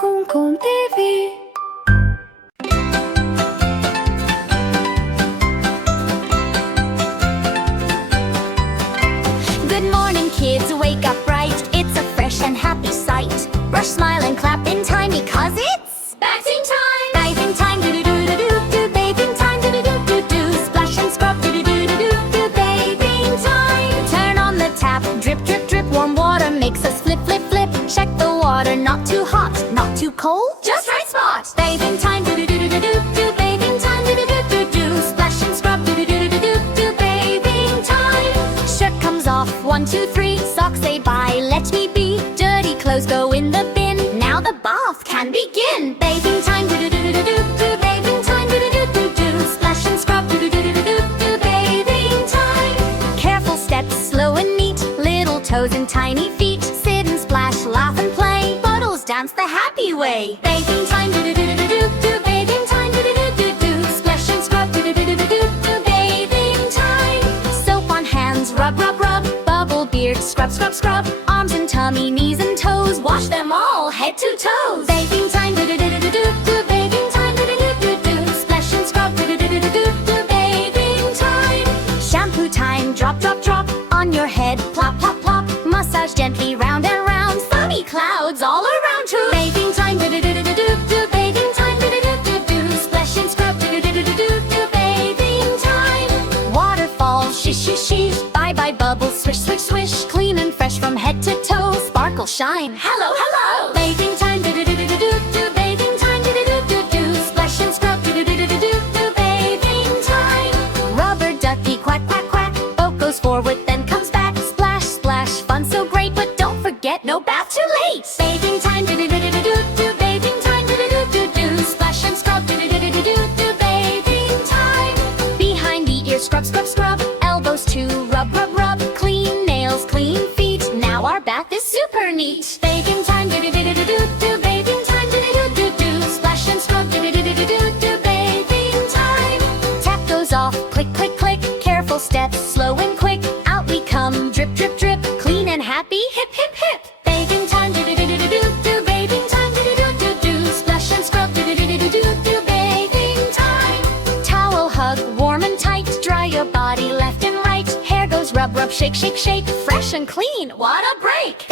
콩콩 TV. Good morning, kids, wake up bright. It's a fresh and happy sight. Brush, smile, and clap in time because it's bathing time. Bathing time, do-do-do-do-do-do. Bathing time, do-do-do-do-do. Splash and scrub, do-do-do-do-do-do. Bathing time. Turn on the tap, drip, drip, drip. Warm water makes us flip, flip, flip. Check the water, not too hot, not too cold, just right spot. Bathing time, do-do-do-do-do-do. Bathing time, do-do-do-do-do. Splash and scrub, do-do-do-do-do-do. Bathing time. Shirt comes off, 1, 2, 3. Socks say bye, let me be. Dirty clothes go in the bin. Now the bath can begin. Bathing time, do-do-do-do-do-do. Bathing time, do-do-do-do-do. Splash and scrub, do-do-do-do-do-do. Bathing time. Careful steps, slow and neat. Little toes and tiny feet. Sit and splash, laugh and play. Puddles dance the happy way. Bathing time, do-do-do-do-do-do. Bathing time, do-do-do-do-do. Splash and scrub, do-do-do-do-do-do. Bathing time. Soap on hands, rub, rub, rub. Bubble beard, scrub, scrub, scrub. Arms and tummy, knees and toes. Wash them all, head to toes. Bathing time, do-do-do-do-do-do. Bathing time, do-do-do-do-do. Splash and scrub, do-do-do-do-do-do. Bathing time. Shampoo time, drop, drop, drop. On your head, plop, plop, plop. Massage gently round and round. Sunny clouds all around too. Bathing time, do-do-do-do-do-do. Bathing time, do-do-do-do-do. Splash and scrub, do-do-do-do-do-do. Bathing time. Waterfalls, shish, shish, shish. Bye, bye, bubbles, swish, swish, swish. Clean and fresh from head to toe. Sparkle, shine, hello, hello. Bathing time, do-do-do-do-do-do. Bathing time, do-do-do-do-do. Splash and scrub, do-do-do-do-do-do. Bathing time. Rubber ducky, quack, quack, quack. Boat goes forward, then comes back. Splash, splash, fun so great. But don't forget, no bath too late. Bathing time, do-do-do-do-do-do. Bathing time, do-do-do-do-do. Splash and scrub, do-do-do-do-do-do. Bathing time. Behind the ears, scrub, scrub, scrub. Elbows too, rub, rub, rub. Clean nails, clean feet. Now our bath is super neat. Bathing time, do-do-do-do-do-do. Bathing time, do-do-do-do-do. Splash and scrub, do-do-do-do-do-do. Bathing time. Tap goes off, click, click, click. Careful steps, slow and quick. Out we come, drip, drip, drip. Clean and happy, hip, hip, hip. Bathing time, do-do-do-do-do-do. Bathing time, do-do-do-do-do. Splash and scrub, do-do-do-do-do-do. Bathing time. Towel hug, warm and tight. Dry your body left and right. Hair goes rub, rub, shake, shake, shake. Fresh and clean, what a break.